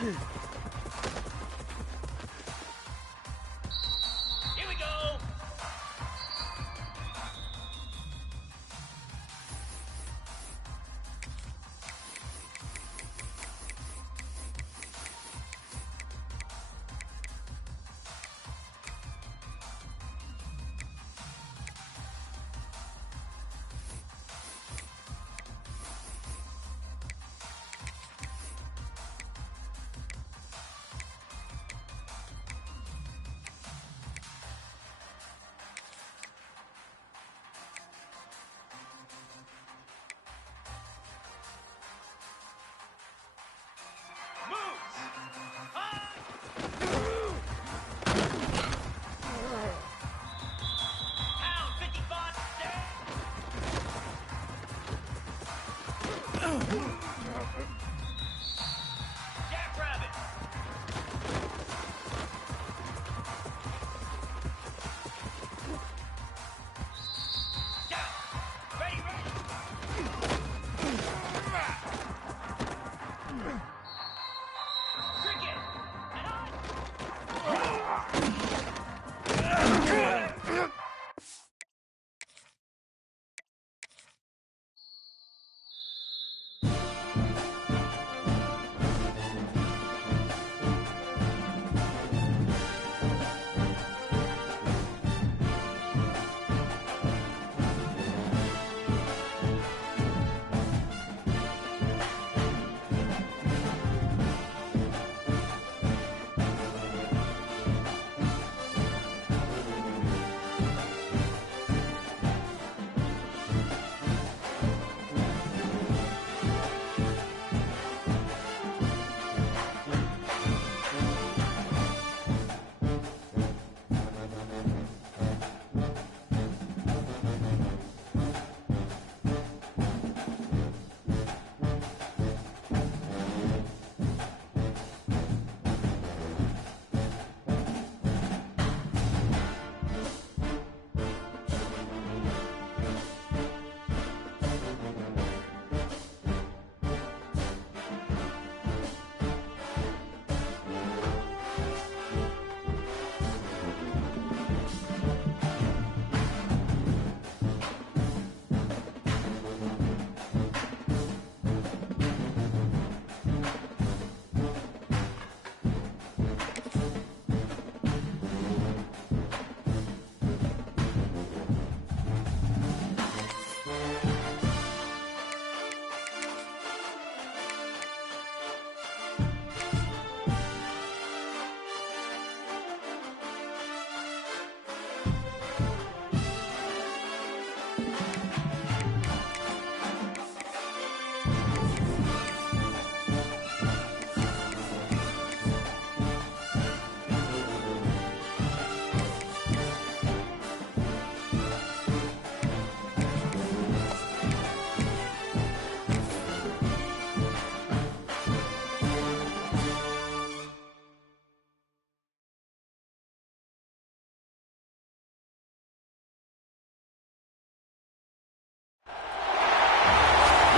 Here we go.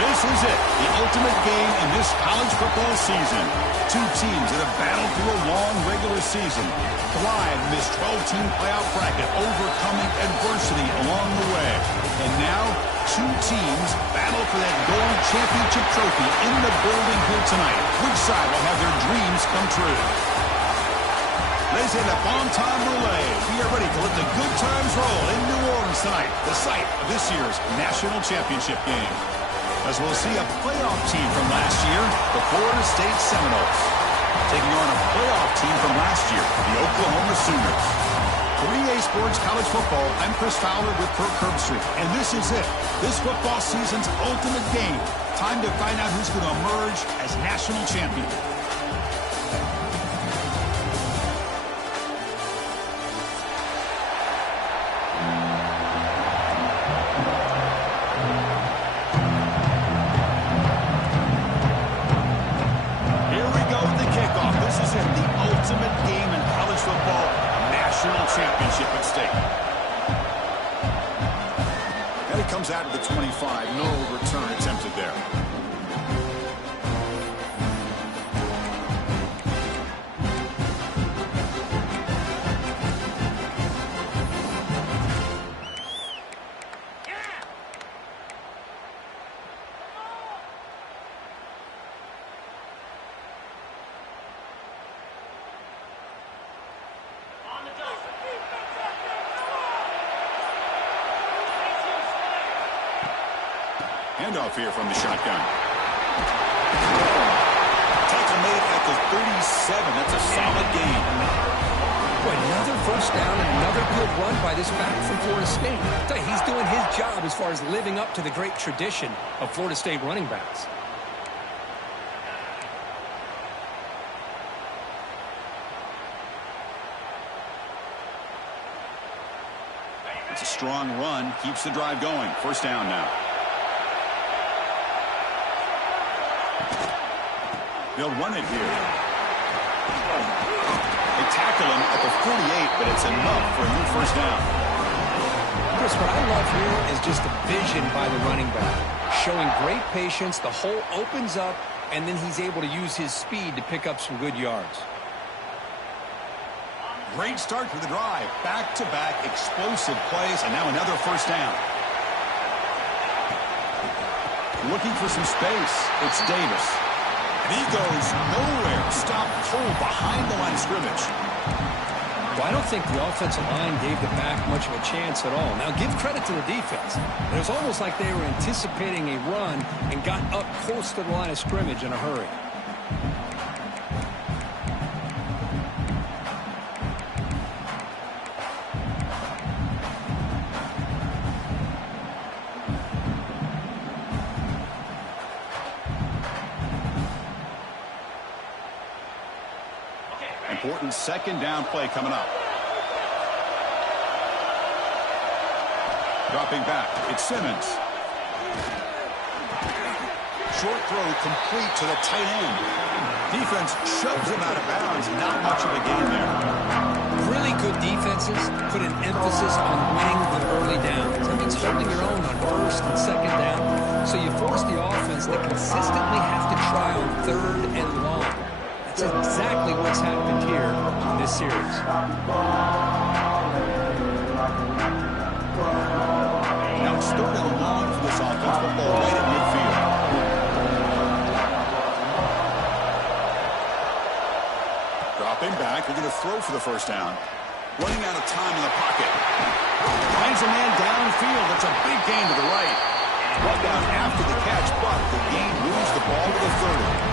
This is it, the ultimate game in this college football season. Two teams that have battled through a long regular season, thrived in this 12-team playoff bracket, overcoming adversity along the way. And now, two teams battle for that gold championship trophy in the building here tonight. Which side will have their dreams come true? Ladies and gentlemen, bon temps roulette. We are ready to let the good times roll in New Orleans tonight, the site of this year's national championship game. As we'll see a playoff team from last year, the Florida State Seminoles, taking on a playoff team from last year, the Oklahoma Sooners. 3A Sports College Football, I'm Chris Fowler with Kirk Herbstreit, and this is it, this football season's ultimate game. Time to find out who's going to emerge as national champion. Championship at stake. And he comes out of the 25. No return attempted there. Handoff here from the shotgun. Tackle made at the 37. That's a solid gain. Another first down and another good run by this back from Florida State. I tell you, he's doing his job as far as living up to the great tradition of Florida State running backs. It's a strong run. Keeps the drive going. First down now. They'll run it here. They tackle him at the 48, but it's enough for a new first down. Chris, what I love here is just the vision by the running back. Showing great patience, the hole opens up, and then he's able to use his speed to pick up some good yards. Great start to the drive. Back-to-back explosive plays, and now another first down. Looking for some space. It's Davis. And he goes nowhere. Stop full behind the line of scrimmage. Well, I don't think the offensive line gave the back much of a chance at all. Now, give credit to the defense. It was almost like they were anticipating a run and got up close to the line of scrimmage in a hurry. Important second down play coming up. Dropping back, it's Simmons. Short throw complete to the tight end. Defense shoves him out of bounds. Not much of a gain there. Really good defenses put an emphasis on winning the early downs. That means holding your own on first and second down. So you force the offense to consistently have to try on third and long. That's exactly what's happened here in this series. Now it's third and long for this offense. Football right at midfield. Dropping back. They're going to throw for the first down. Running out of time in the pocket. Finds a man downfield. That's a big gain to the right. Brought down after the catch, but the gain moves the ball to the 30.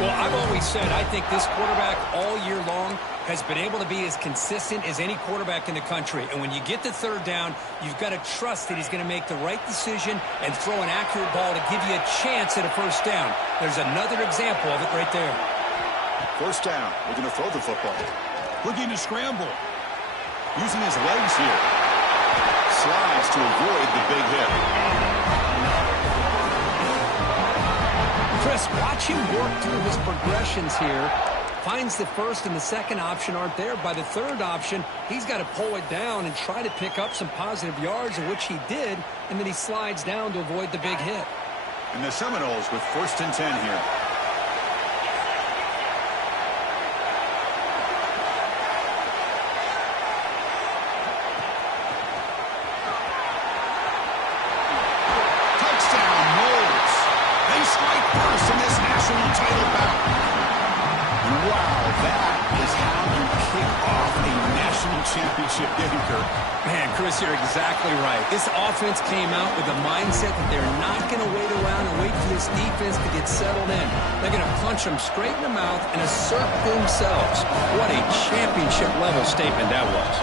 Well, I've always said I think this quarterback all year long has been able to be as consistent as any quarterback in the country. And when you get the third down, you've got to trust that he's going to make the right decision and throw an accurate ball to give you a chance at a first down. There's another example of it right there. First down. We're going to throw the football. Looking to scramble. Using his legs here. Slides to avoid the big hit. Chris, watch him work through his progressions here. Finds the first and the second option aren't there. By the third option, he's got to pull it down and try to pick up some positive yards, of which he did, and then he slides down to avoid the big hit. And the Seminoles with 1st and 10 here. Title bout. And wow, that is how you kick off a national championship game, Kirk. Man, Chris, you're exactly right. This offense came out with the mindset that they're not going to wait around and wait for this defense to get settled in. They're going to punch them straight in the mouth and assert themselves. What a championship-level statement that was.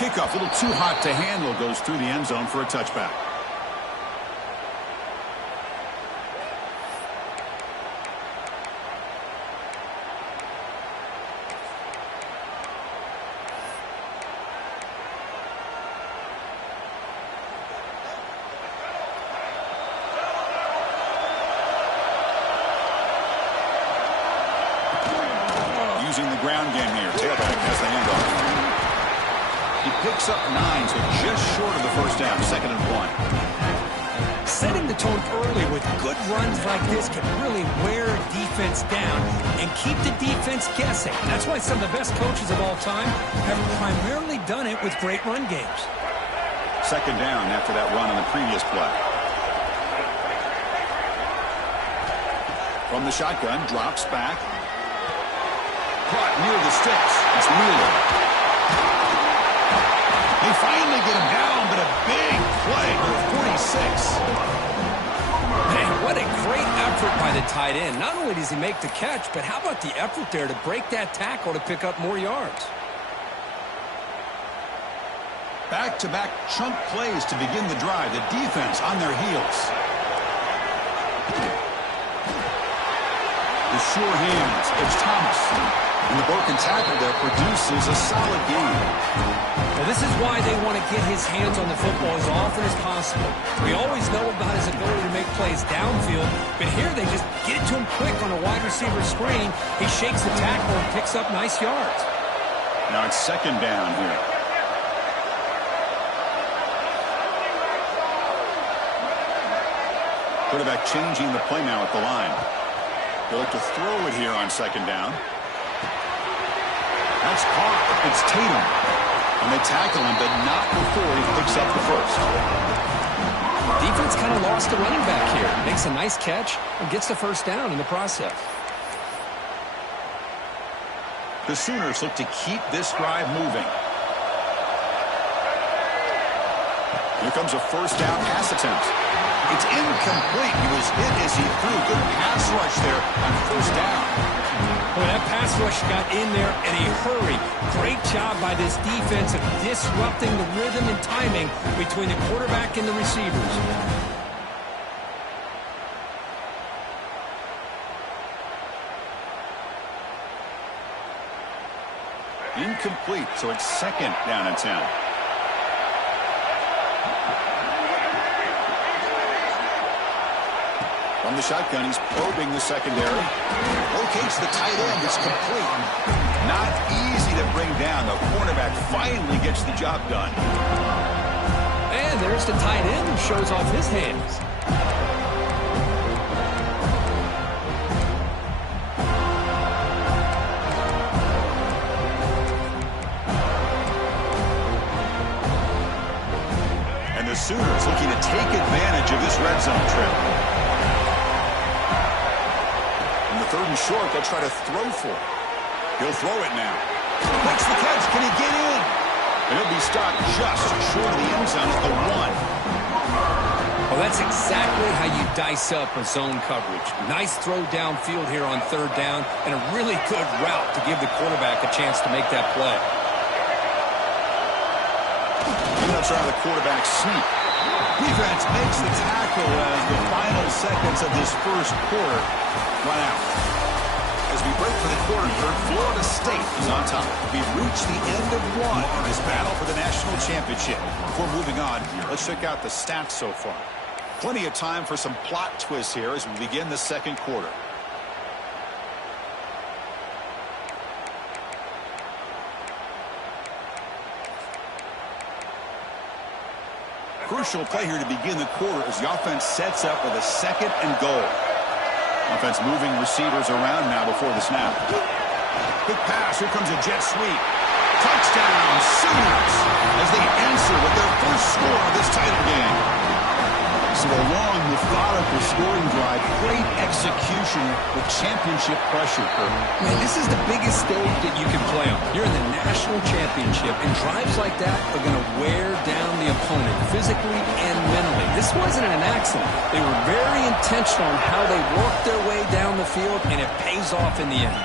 Kickoff, a little too hot to handle, goes through the end zone for a touchback. Using the ground game here. Tailback has the handoff. He picks up 9, so just short of the first down, 2nd and 1. Setting the tone early with good runs like this can really wear a defense down and keep the defense guessing. That's why some of the best coaches of all time have primarily done it with great run games. 2nd down after that run on the previous play. From the shotgun, drops back. Caught near the sticks. It's Mueller. finally get him down, but a big play for 46. Man, what a great effort by the tight end. Not only does he make the catch, but how about the effort there to break that tackle to pick up more yards? Back-to-back chunk plays to begin the drive. The defense on their heels. The sure hands. It's Thomas. And the broken tackle there produces a solid game. Well, this is why they want to get his hands on the football as often as possible. We always know about his ability to make plays downfield, but here they just get it to him quick on a wide receiver screen. He shakes the tackle and picks up nice yards. Now it's second down here. Quarterback changing the play now at the line. They'll look to throw it here on second down. That's caught. It's Tatum. And they tackle him, but not before he picks up the first. Defense kind of lost a running back here. Makes a nice catch and gets the first down in the process. The Sooners look to keep this drive moving. Here comes a first down pass attempt. It's incomplete. He was hit as he threw. Good pass rush there on first down. Boy, that pass rush got in there in a hurry. Great job by this defense of disrupting the rhythm and timing between the quarterback and the receivers. Incomplete, so it's second down and 10. From the shotgun, he's probing the secondary. Locates the tight end. It's complete. Not easy to bring down. The cornerback finally gets the job done. And there's the tight end who shows off his hands. And the Sooners looking to take advantage of this red zone trip. Third and short, they'll try to throw for it. He'll throw it now. Makes the catch. Can he get in? And he'll be stopped just short of the end zone at the 1. Well, that's exactly how you dice up a zone coverage. Nice throw downfield here on third down, and a really good route to give the quarterback a chance to make that play. And they'll try the quarterback sneak. Defense makes the tackle as the final seconds of this first quarter run out. As we break for the quarter, Florida State is on top. We've reached the end of one in this battle for the national championship. Before moving on, let's check out the stats so far. Plenty of time for some plot twists here as we begin the second quarter. Crucial play here to begin the quarter as the offense sets up with a second and goal. Offense moving receivers around now before the snap. Quick pass. Here comes a jet sweep. Touchdown, Sooners, as they answer with their first score of this title game. So a long, methodical scoring drive. Great execution with championship pressure. Man, this is the biggest stage that you can play on. You're in the national championship, and drives like that are going to wear down the opponent physically and mentally. This wasn't an accident. They were very intentional on how they worked their way down the field, and it pays off in the end.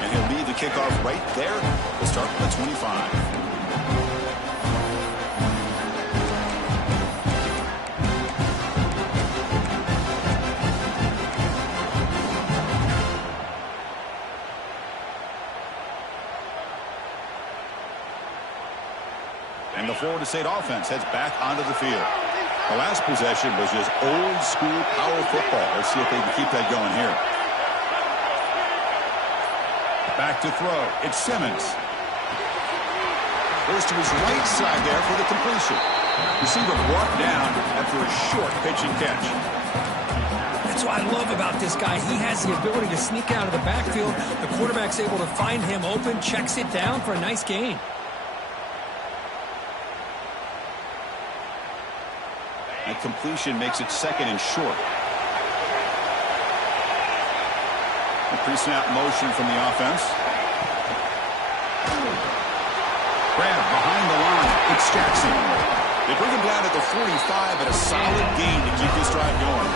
And he'll lead the kickoff right there to start with the 25. And the Florida State offense heads back onto the field. The last possession was just old school power football. Let's see if they can keep that going here. Back to throw. It's Simmons. Goes to his right side there for the completion. Receiver brought down after a short pitch and catch. That's what I love about this guy. He has the ability to sneak out of the backfield. The quarterback's able to find him open, checks it down for a nice gain. That completion makes it second and short. A pre-snap motion from the offense. Grab behind the line. It's Jackson. They bring him down at the 45 at a solid gain to keep this drive going.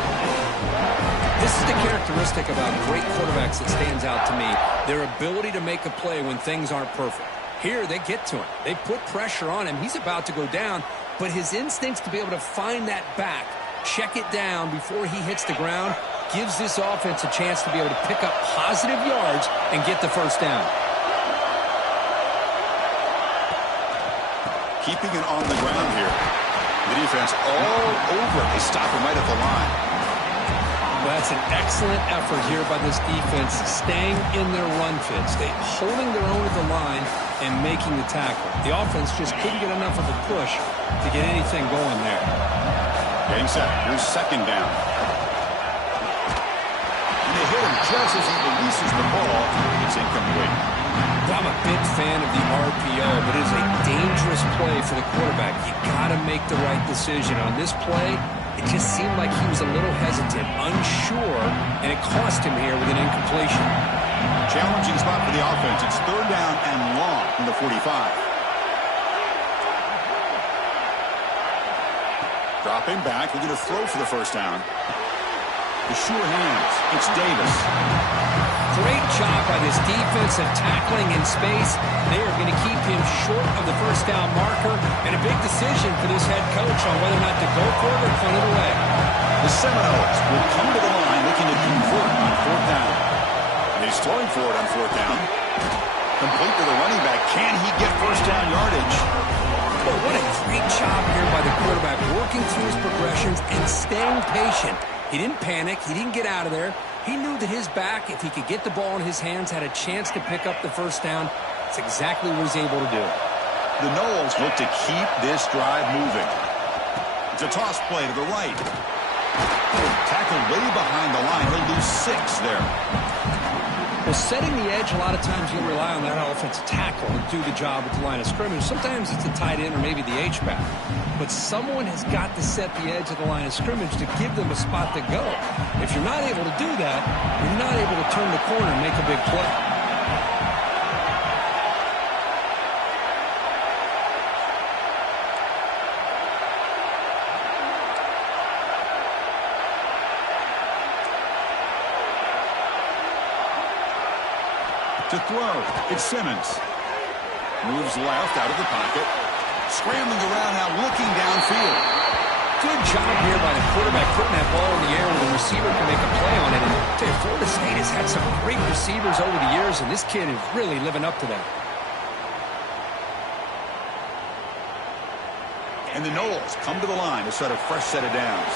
This is the characteristic about great quarterbacks that stands out to me. Their ability to make a play when things aren't perfect. Here, they get to him. They put pressure on him. He's about to go down, but his instincts to be able to find that back, check it down before he hits the ground, gives this offense a chance to be able to pick up positive yards and get the first down. Keeping it on the ground here. The defense all over it. They stop him right at the line. Well, that's an excellent effort here by this defense, staying in their run fits, holding their own at the line and making the tackle. The offense just couldn't get enough of a push to get anything going there. Getting set. Here's second down. And they hit him just as he releases the ball. It's incomplete. Well, I'm a big fan of the RPO, but it is a dangerous play for the quarterback. You got to make the right decision. On this play, it just seemed like he was a little hesitant, unsure, and it cost him here with an incompletion. Challenging spot for the offense. It's third down and long from the 45. Dropping back. We're going to throw for the first down. The sure hands. It's Davis. Great job by this defense of tackling in space. They are going to keep him short of the first down marker, and a big decision for this head coach on whether or not to go for it or punt it away. The Seminoles will come to the line looking to convert on fourth down. And he's throwing for it on fourth down. Complete to the running back. Can he get first down yardage? Well, what a great job here by the quarterback, working through his progressions and staying patient. He didn't panic. He didn't get out of there. He knew that his back, if he could get the ball in his hands, had a chance to pick up the first down. That's exactly what he's able to do. The Noles look to keep this drive moving. It's a toss play to the right. Tackled way behind the line. He'll lose 6 there. Well, setting the edge, a lot of times you'll rely on that offensive tackle to do the job at the line of scrimmage. Sometimes it's a tight end or maybe the H-back. But someone has got to set the edge of the line of scrimmage to give them a spot to go. If you're not able to do that, you're not able to turn the corner and make a big play. To throw, it's Simmons. Moves left out of the pocket. Scrambling around now, looking downfield. Good job here by the quarterback putting that ball in the air where the receiver can make a play on it. And I tell you, Florida State has had some great receivers over the years, and this kid is really living up to that. And the Noles come to the line to set a fresh set of downs.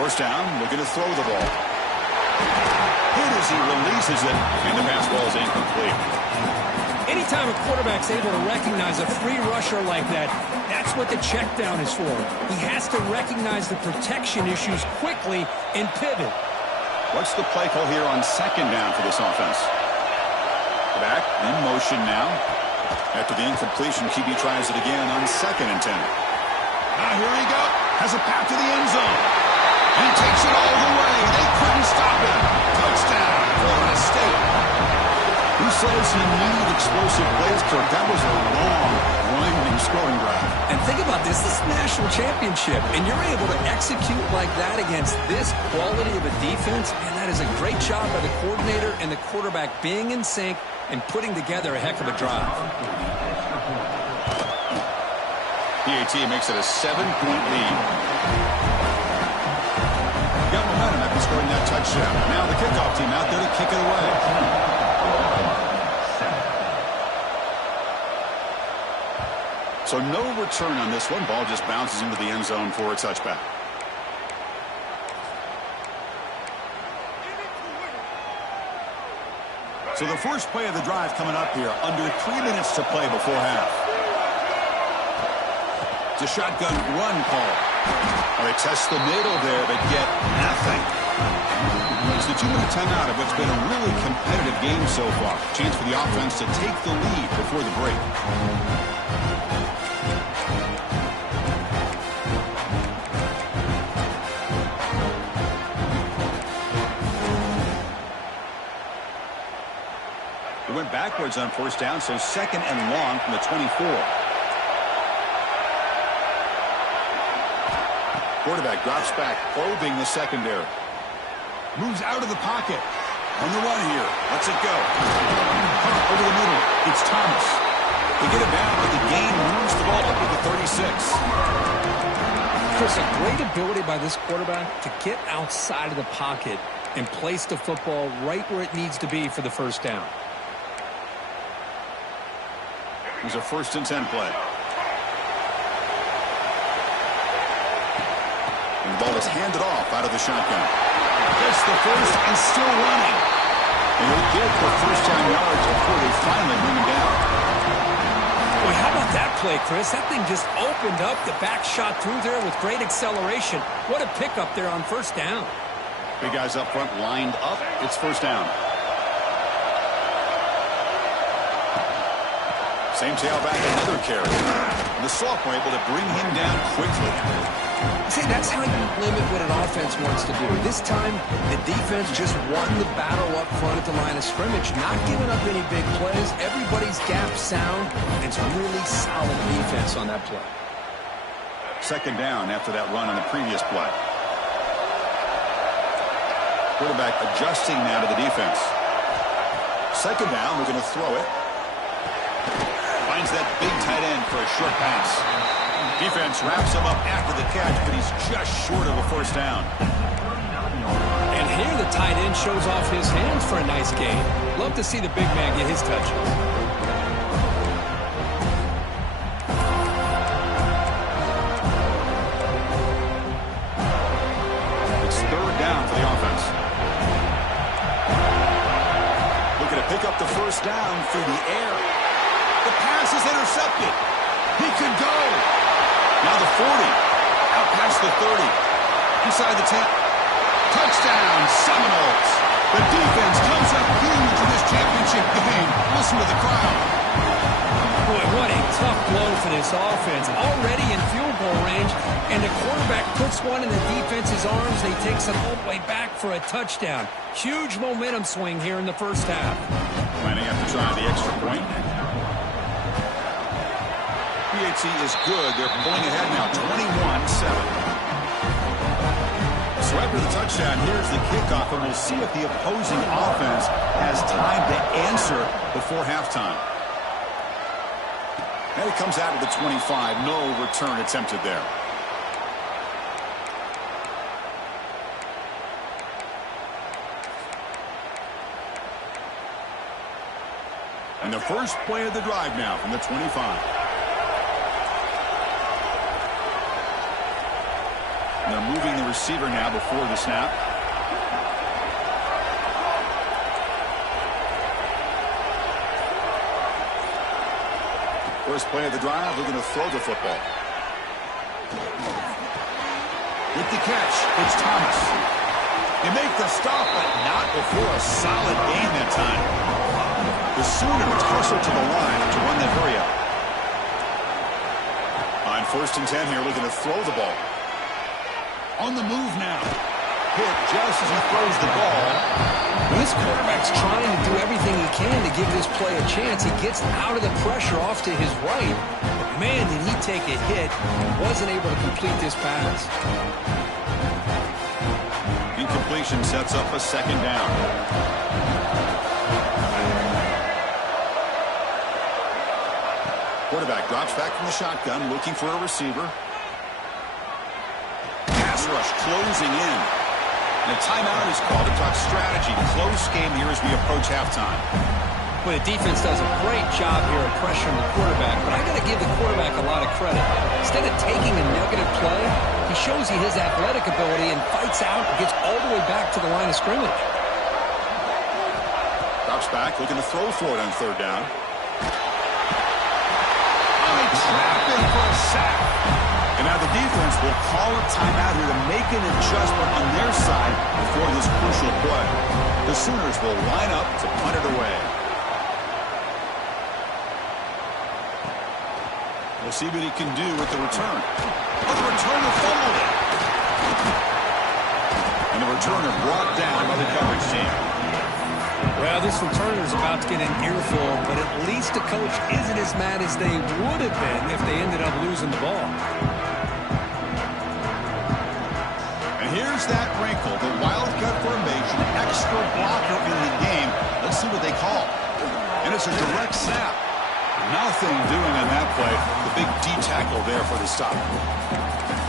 First down, looking to throw the ball. Hit as he releases it, and the pass ball is incomplete. Anytime a quarterback's able to recognize a free rusher like that, that's what the check down is for. He has to recognize the protection issues quickly and pivot. What's the play call here on second down for this offense? Back, in motion now. After the incompletion, QB tries it again on 2nd and 10. Here he goes. Has a path to the end zone. He takes it all the way. They couldn't stop him. Touchdown, Florida State. Who says he needed explosive plays, Kirk? That was a long, winding scoring drive. And think about this. This is a national championship, and you're able to execute like that against this quality of a defense, and that is a great job by the coordinator and the quarterback being in sync and putting together a heck of a drive. PAT makes it a 7-point lead. Got momentum after scoring that touchdown. Now the kickoff team out there to kick it away. So no return on this one. Ball just bounces into the end zone for a touchback. So the first play of the drive coming up here. Under 3 minutes to play before half. It's a shotgun run call. They test the middle there, but get nothing. It's the 2-minute timeout of what's been a really competitive game so far. Chance for the offense to take the lead before the break. backwards on first down, so second and long from the 24. Quarterback drops back, probing the secondary. Moves out of the pocket. On the run here. Lets it go. Over the middle. It's Thomas. They get it down, but the gain moves the ball up to the 36. Chris, a great ability by this quarterback to get outside of the pocket and place the football right where it needs to be for the first down. Here's a 1st and 10 play. And the ball is handed off out of the shotgun. Gets the first and still running. And he'll get the first down yards before they finally bring him down. Boy, how about that play, Chris? That thing just opened up. The back shot through there with great acceleration. What a pickup there on first down. Big guys up front lined up. It's first down. Same tailback, another carry. And the sophomore able to bring him down quickly. See, that's how you limit what an offense wants to do. This time, the defense just won the battle up front at the line of scrimmage, not giving up any big plays. Everybody's gap sound. It's really solid defense on that play. Second down after that run on the previous play. Quarterback adjusting now to the defense. Second down, we're going to throw it. Finds that big tight end for a short pass. Defense wraps him up after the catch, but he's just short of a first down. And here the tight end shows off his hands for a nice gain. Love to see the big man get his touches. It's third down for the offense. Looking to pick up the first down through the air. The pass is intercepted. He could go. Now the 40. Out past the 30. Inside the 10. Touchdown, Seminoles. The defense comes up huge in this championship game. Listen to the crowd. Boy, what a tough blow for this offense. Already in field goal range, and the quarterback puts one in the defense's arms. They takes it all the way back for a touchdown. Huge momentum swing here in the first half. Planning after trying the extra point. PAT is good. They're pulling ahead now, 21-7. So after the touchdown, here's the kickoff, and we'll see if the opposing offense has time to answer before halftime. And it comes out of the 25. No return attempted there. And the first play of the drive now from the 25. And they're moving the receiver now before the snap. First play of the drive, looking to throw the football. With the catch, it's Thomas. They make the stop, but not before a solid gain that time. The Sooners hustle to the line to run that hurry up. On 1st and 10 here, looking to throw the ball. On the move now. Hit just as he throws the ball. This quarterback's trying to do everything he can to give this play a chance. He gets out of the pressure off to his right. But man, did he take a hit. Wasn't able to complete this pass. Incompletion sets up a second down. Quarterback drops back from the shotgun, looking for a receiver. Pass rush closing in. And a timeout is called to talk strategy. Close game here as we approach halftime. Well, the defense does a great job here of pressuring the quarterback, but I got to give the quarterback a lot of credit. Instead of taking a negative play, he shows you his athletic ability and fights out and gets all the way back to the line of scrimmage. Drops back, looking to throw for it on third down. They trap him for a sack. And now the defense will call a timeout here to make an adjustment on their side before this crucial play. The Sooners will line up to punt it away. We'll see what he can do with the return. Oh, the returner fumbled it. And the returner brought down by the coverage team. Well, this returner is about to get an earful, but at least the coach isn't as mad as they would have been if they ended up losing the ball. And here's that wrinkle, the wildcat formation, extra blocker in the game. Let's see what they call. And it's a direct snap. Nothing doing on that play. The big D tackle there for the stop.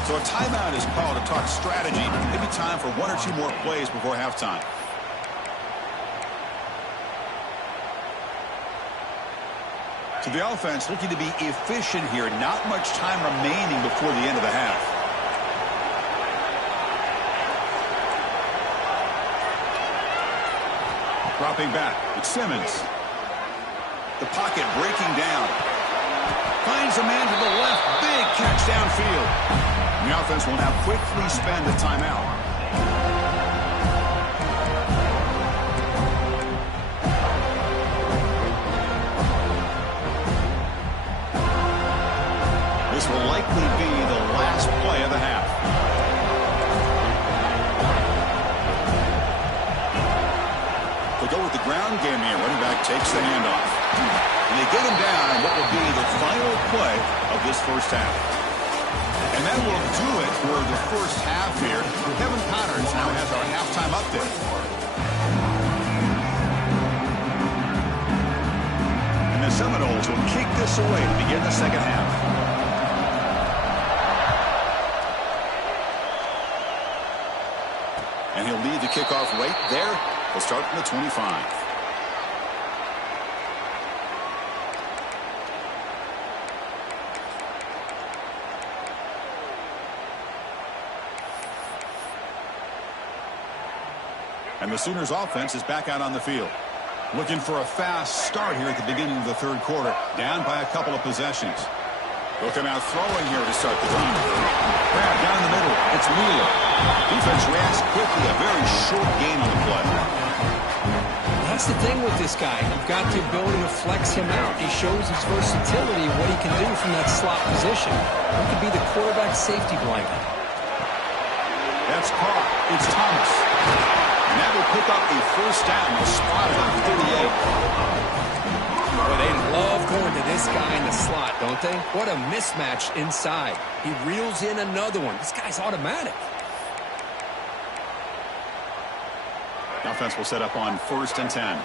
So a timeout is called to talk strategy. Maybe time for one or two more plays before halftime. So the offense looking to be efficient here. Not much time remaining before the end of the half. Dropping back, it's Simmons. The pocket breaking down. Finds a man to the left. Big catch downfield. And the offense will now quickly spend a timeout. This will likely be the last play of the half. They go with the ground game here. Running back takes the handoff. And they get him down on what will be the final play of this first half. And that will do it for the first half here. Kevin Patterns now has our halftime update. And the Seminoles will kick this away to begin the second half. And he'll lead the kickoff right there. He'll start from the 25. And the Sooners offense is back out on the field. Looking for a fast start here at the beginning of the third quarter. Down by a couple of possessions. They'll come out throwing here to start the drive. Grab down in the middle. It's Wheeler. Defense reacts quickly. A very short gain on the play. That's the thing with this guy. You've got the ability to flex him out. He shows his versatility of what he can do from that slot position. He could be the quarterback safety blanket. That's caught. It's Thomas. And that will pick up a first down. They'll spot it on 38. Boy, they love going to this guy in the slot, don't they? What a mismatch inside. He reels in another one. This guy's automatic. The offense will set up on 1st and 10.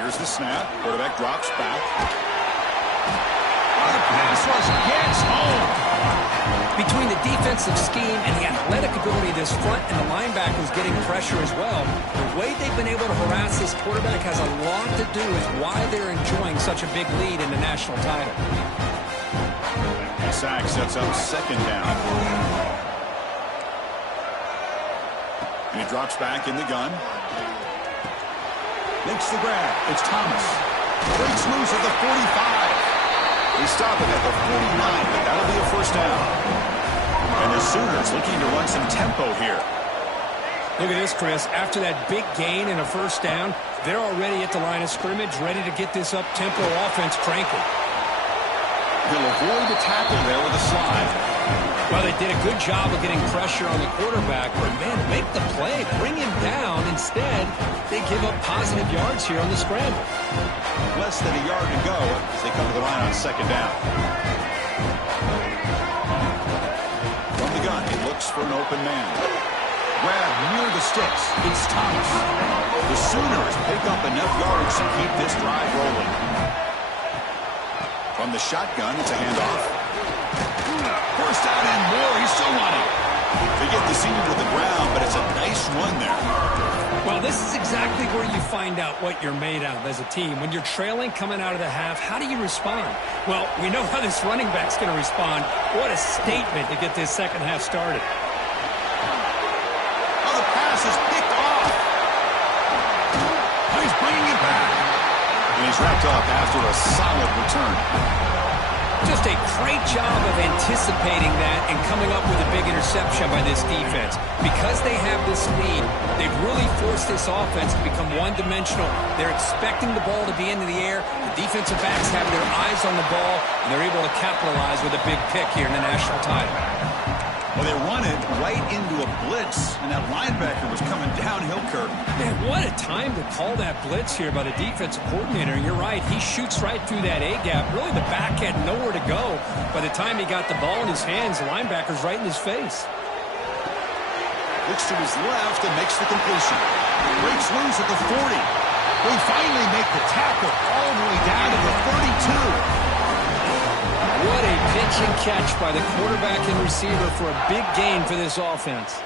Here's the snap. Quarterback drops back. The pass rush gets home. Between the defensive scheme and the athletic ability of this front and the linebackers getting pressure as well, the way they've been able to harass this quarterback has a lot to do with why they're enjoying such a big lead in the national title. The sack sets up second down. And he drops back in the gun. Makes the grab. It's Thomas. Breaks loose at the 45. They stop it at the 49, but that'll be a first down. And the Sooners looking to run some tempo here. Look at this, Chris. After that big gain and a first down, they're already at the line of scrimmage, ready to get this up-tempo offense cranking. He'll avoid the tackle there with a slide. Well, they did a good job of getting pressure on the quarterback, but, man, make the play. Bring him down. Instead, they give up positive yards here on the scramble. Less than a yard to go as they come to the line on second down. From the gun, he looks for an open man. Grab near the sticks. It's Thomas. The Sooners pick up enough yards to keep this drive rolling. From the shotgun, it's a handoff. First down and more. He's still running. They get the senior to the ground, but it's a nice run there. Well, this is exactly where you find out what you're made of as a team. When you're trailing coming out of the half, how do you respond? Well, we know how this running back's going to respond. What a statement to get this second half started. Oh, the pass is picked off. He's bringing it back. And he's wrapped up after a solid return. Just a great job of anticipating that and coming up with a big interception by this defense. Because they have this lead, they've really forced this offense to become one-dimensional. They're expecting the ball to be into the air. The defensive backs have their eyes on the ball, and they're able to capitalize with a big pick here in the national title. Well, they run it right into a blitz, and that linebacker was coming downhill, Kirk. Man, what a time to call that blitz here by the defensive coordinator. And you're right, he shoots right through that A-gap. Really, the back had nowhere to go. By the time he got the ball in his hands, the linebacker's right in his face. Looks to his left and makes the completion. Breaks loose at the 40. They finally make the tackle all the way down to the 32. What a pitch and catch by the quarterback and receiver for a big gain for this offense.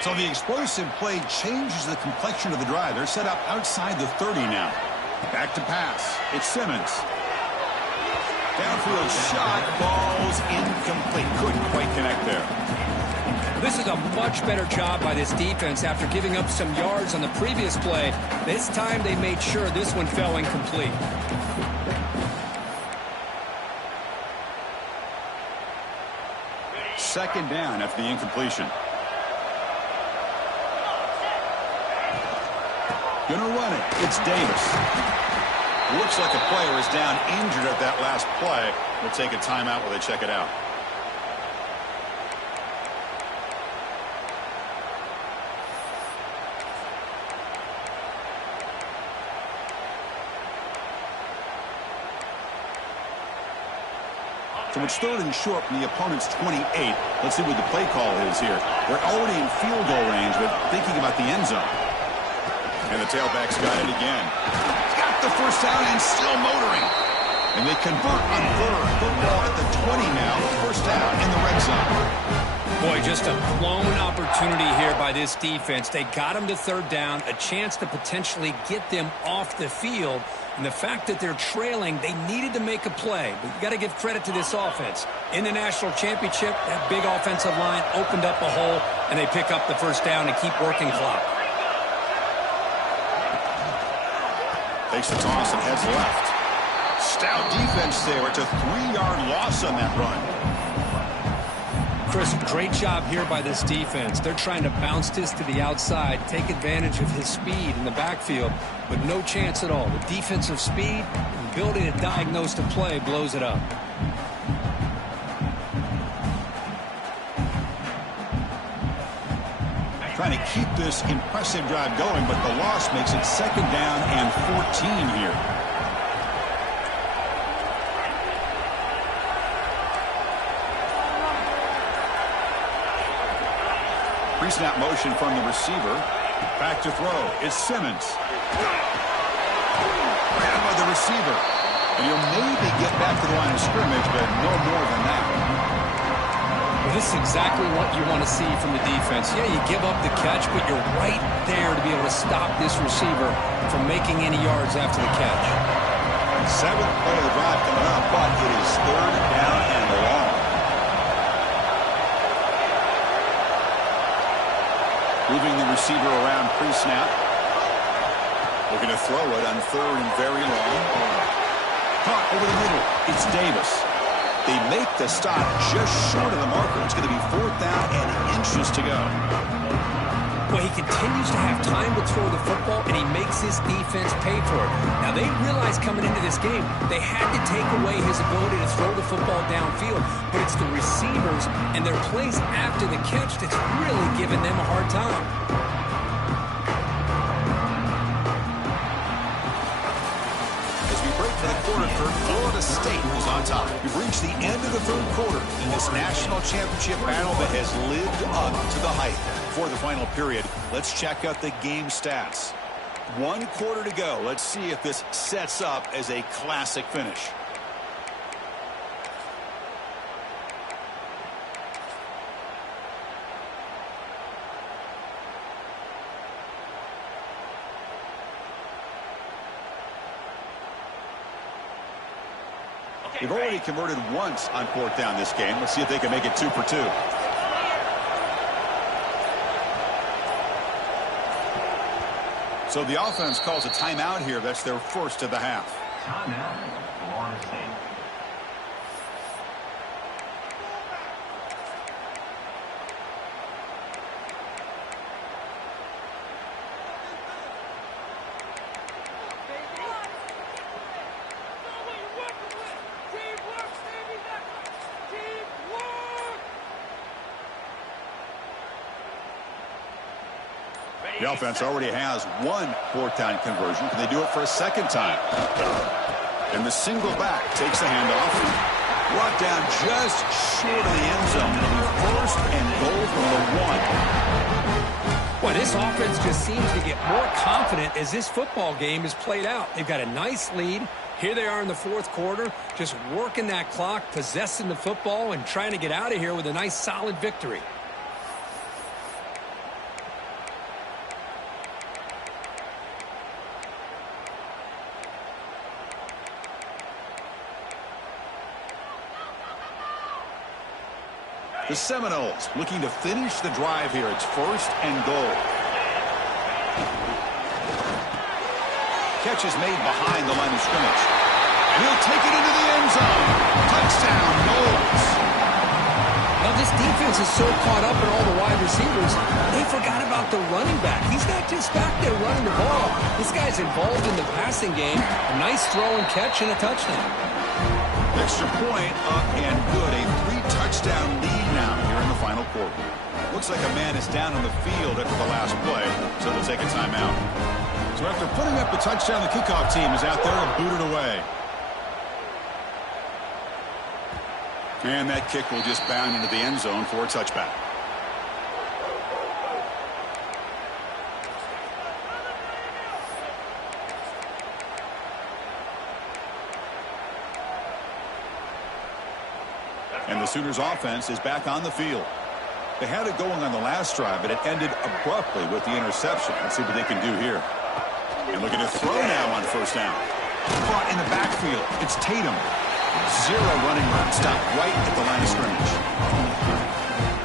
So the explosive play changes the complexion of the drive. They're set up outside the 30 now. Back to pass. It's Simmons. Downfield shot. Ball's incomplete. Couldn't quite connect there. This is a much better job by this defense after giving up some yards on the previous play. This time they made sure this one fell incomplete. Second down after the incompletion. Gonna run it. It's Davis. Looks like a player is down injured at that last play. We'll take a timeout while they check it out. So it's third and short from the opponent's 28. Let's see what the play call is here. They're already in field goal range, but thinking about the end zone. And the tailback's got it again. He's got the first down and still motoring. And they convert on third. Football at the 20 now. First down in the red zone. Boy, just a blown opportunity here by this defense. They got him to third down, a chance to potentially get them off the field. And the fact that they're trailing, they needed to make a play. But you got to give credit to this offense. In the national championship, that big offensive line opened up a hole, and they pick up the first down and keep working clock. Takes the toss and heads left. Stout defense there. It's a 3-yard loss on that run. Chris, great job here by this defense. They're trying to bounce this to the outside, take advantage of his speed in the backfield, but no chance at all. The defensive speed and ability to diagnose the play blows it up. Trying to keep this impressive drive going, but the loss makes it second down and 14 here. Pre-snap motion from the receiver. Back to throw. It's Simmons. Grab by the receiver. And he'll maybe get back to the line of scrimmage, but no more than that. Well, this is exactly what you want to see from the defense. Yeah, you give up the catch, but you're right there to be able to stop this receiver from making any yards after the catch. Seventh play of the drive coming up, but it is third down and long. Moving the receiver around pre-snap. Looking to throw it on third and very long. Caught over the middle. It's Davis. They make the stop just short of the marker. It's going to be fourth down and inches to go. Well, he continues to have time to throw the football, and he makes his defense pay for it. Now, they realized coming into this game, they had to take away his ability to throw the football downfield, but it's the receivers and their plays after the catch that's really giving them a hard time. As we break for the quarter, Florida State is on top. We've reached the end of the third quarter in this national championship battle that has lived up to the hype. For the final period, let's check out the game stats. 1 quarter to go. Let's see if this sets up as a classic finish. They've already converted once on fourth down this game. Let's see if they can make it 2 for 2. So the offense calls a timeout here. That's their first of the half. Timeout, Florida State. The offense already has one fourth-down conversion. Can they do it for a second time? And the single back takes the handoff. Brought down just short of the end zone. It'll be first and goal from the 1. Well, this offense just seems to get more confident as this football game is played out. They've got a nice lead. Here they are in the fourth quarter, just working that clock, possessing the football, and trying to get out of here with a nice, solid victory. The Seminoles looking to finish the drive here. It's first and goal. Catch is made behind the line of scrimmage. And he'll take it into the end zone. Touchdown, Noles. Well, this defense is so caught up in all the wide receivers, they forgot about the running back. He's not just back there running the ball. This guy's involved in the passing game. A nice throw and catch and a touchdown. Extra point up and good. A 3-touchdown lead now here in the final quarter. Looks like a man is down on the field after the last play, so they'll take a timeout. So after putting up the touchdown, the kickoff team is out there to boot it away. And that kick will just bound into the end zone for a touchback. And the Sooners offense is back on the field. They had it going on the last drive, but it ended abruptly with the interception. Let's see what they can do here. And looking to throw now on first down. Caught in the backfield. It's Tatum. Zero running room. Stopped right at the line of scrimmage.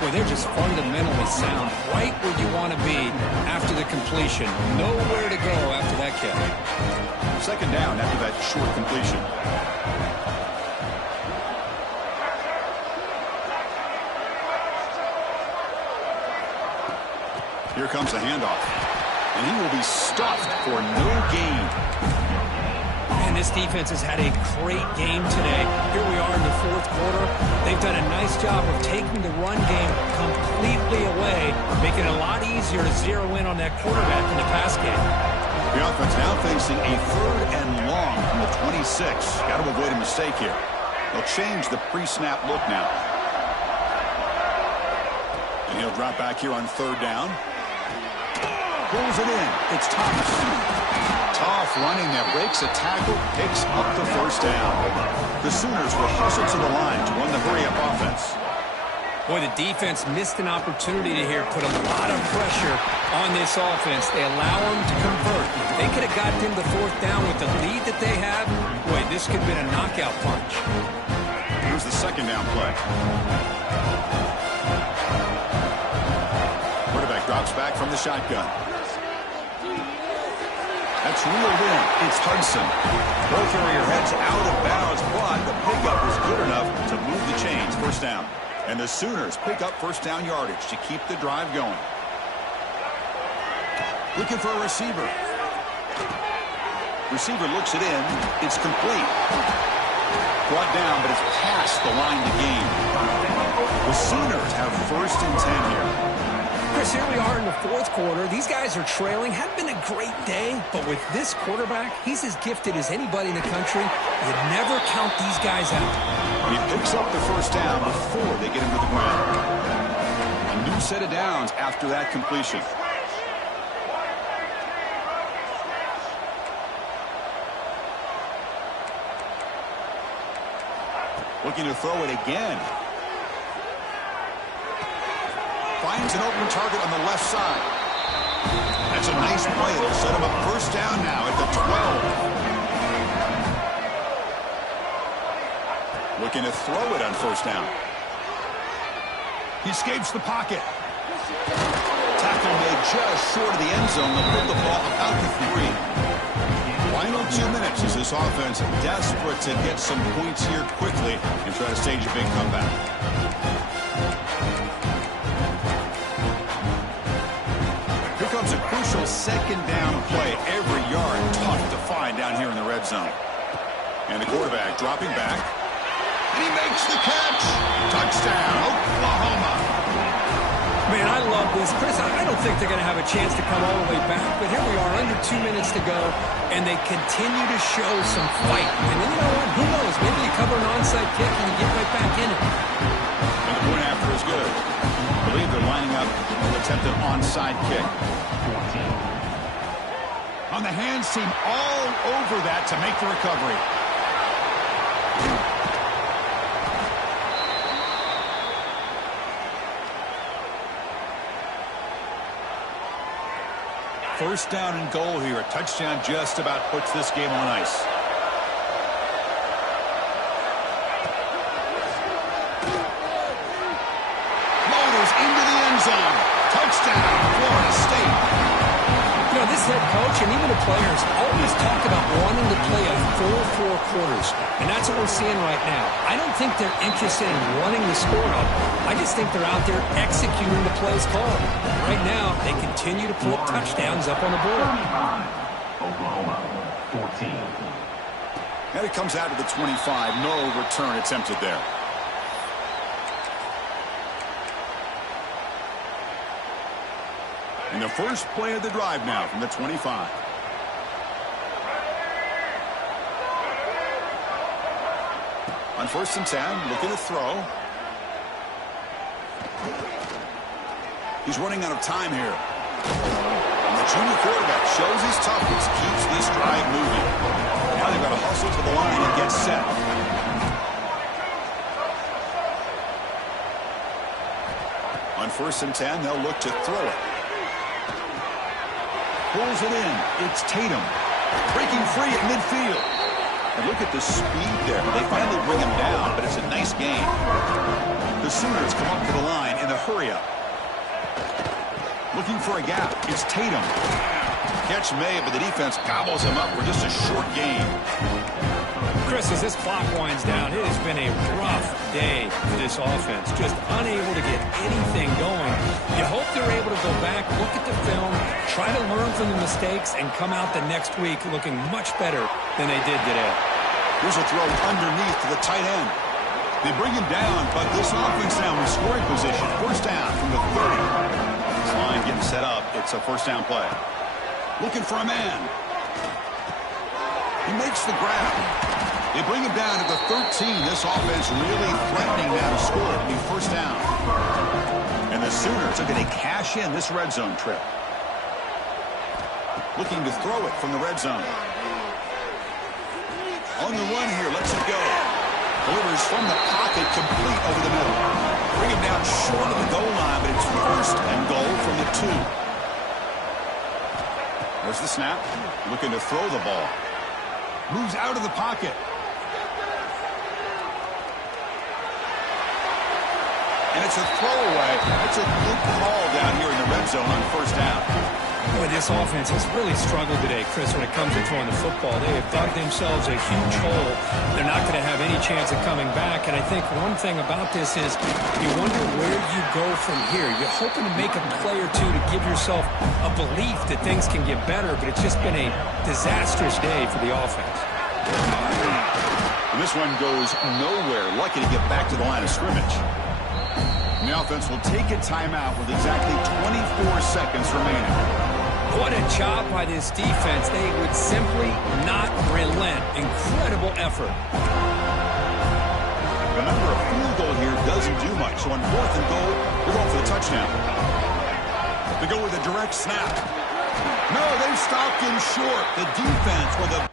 Boy, they're just fundamentally sound. Right where you want to be after the completion. Nowhere to go after that catch. Second down after that short completion. Here comes the handoff. And he will be stuffed for no gain. And this defense has had a great game today. Here we are in the fourth quarter. They've done a nice job of taking the run game completely away, making it a lot easier to zero in on that quarterback in the pass game. The offense now facing a third and long from the 26. Got to avoid a mistake here. They'll change the pre-snap look now. And he'll drop back here on third down. Pulls it in. It's Thomas. Tough running there. Breaks a tackle. Picks up the first down. The Sooners will hustle to the line to run the hurry-up offense. Boy, the defense missed an opportunity to here put a lot of pressure on this offense. They allow them to convert. They could have got them the fourth down with the lead that they have. Boy, this could have been a knockout punch. Here's the second down play. Quarterback drops back from the shotgun. That's reeled in. It's Hudson. Ball carrier heads out of bounds, but the pickup was good enough to move the chains. First down. And the Sooners pick up first down yardage to keep the drive going. Looking for a receiver. Receiver looks it in. It's complete. Brought down, but it's past the line to gain. The Sooners have first and 10 here. Chris, here we are in the fourth quarter. These guys are trailing. Hadn't been a great day, but with this quarterback, he's as gifted as anybody in the country. You never count these guys out. He picks up the first down before they get him to the ground. A new set of downs after that completion. Looking to throw it again. Finds an open target on the left side. That's a nice play. It'll set him up first down now at the 12. Looking to throw it on first down. He escapes the pocket. Tackle made just short of the end zone. They'll put the ball about the 3. Final 2 minutes as this offense desperate to get some points here quickly and try to stage a big comeback. Comes a crucial second down play. Every yard tough to find down here in the red zone. And the quarterback dropping back. And he makes the catch. Touchdown, Oklahoma. Man, I love this. Chris, I don't think they're going to have a chance to come all the way back, but here we are, under 2 minutes to go, and they continue to show some fight. And then, you know what? Who knows? Maybe you cover an onside kick and you get right back in it. And the point after is good. I believe they're lining up to attempt an onside kick. On the hands team, all over that to make the recovery. First down and goal here. A touchdown just about puts this game on ice. Motors into the end zone. Touchdown, Florida State. You know, this head coach and even the players always talk about wanting to play a full 4 quarters, and that's what we're seeing right now. I don't think they're interested in running the score up. I just think they're out there executing the plays called. Right now, they continue to put touchdowns up on the board. Oklahoma, 14. And it comes out to the 25. No return attempted there. And the first play of the drive now from the 25. On 1st and 10, looking to throw. He's running out of time here. And the junior quarterback shows his toughness, keeps this drive moving. Now they've got to hustle to the line and get set. On 1st and 10, they'll look to throw it. Pulls it in. It's Tatum. Breaking free at midfield. And look at the speed there. They finally bring him down, but it's a nice gain. The Sooners come up to the line in a hurry-up. Looking for a gap. It's Tatum. Catch made, but the defense gobbles him up for just a short gain. Chris, as this clock winds down, it has been a rough day for this offense. Just unable to get anything going. You hope they're able to go back, look at the film, try to learn from the mistakes, and come out the next week looking much better than they did today. Here's a throw underneath to the tight end. They bring him down, but this offense now in scoring position. First down from the 30. This line getting set up. It's a first down play. Looking for a man. He makes the grab. They bring him down to the 13. This offense really threatening now to score. It'll be first down. And the Sooners are going to cash in this red zone trip. Looking to throw it from the red zone. On the run here, lets it go. Delivers from the pocket, complete over the middle. Bring him down short of the goal line, but it's first and goal from the 2. There's the snap. Looking to throw the ball. Moves out of the pocket. And it's a throwaway. It's a good call down here in the red zone on first down. Boy, this offense has really struggled today, Chris, when it comes to throwing the football. They have dug themselves a huge hole. They're not going to have any chance of coming back. And I think one thing about this is you wonder where you go from here. You're hoping to make a play or two to give yourself a belief that things can get better, but it's just been a disastrous day for the offense. And this one goes nowhere. Lucky to get back to the line of scrimmage. And the offense will take a timeout with exactly 24 seconds remaining. What a job by this defense. They would simply not relent. Incredible effort. Remember, a field goal here doesn't do much. So on 4th and goal, they're going for the touchdown. They go with a direct snap. No, they stopped him short. The defense with a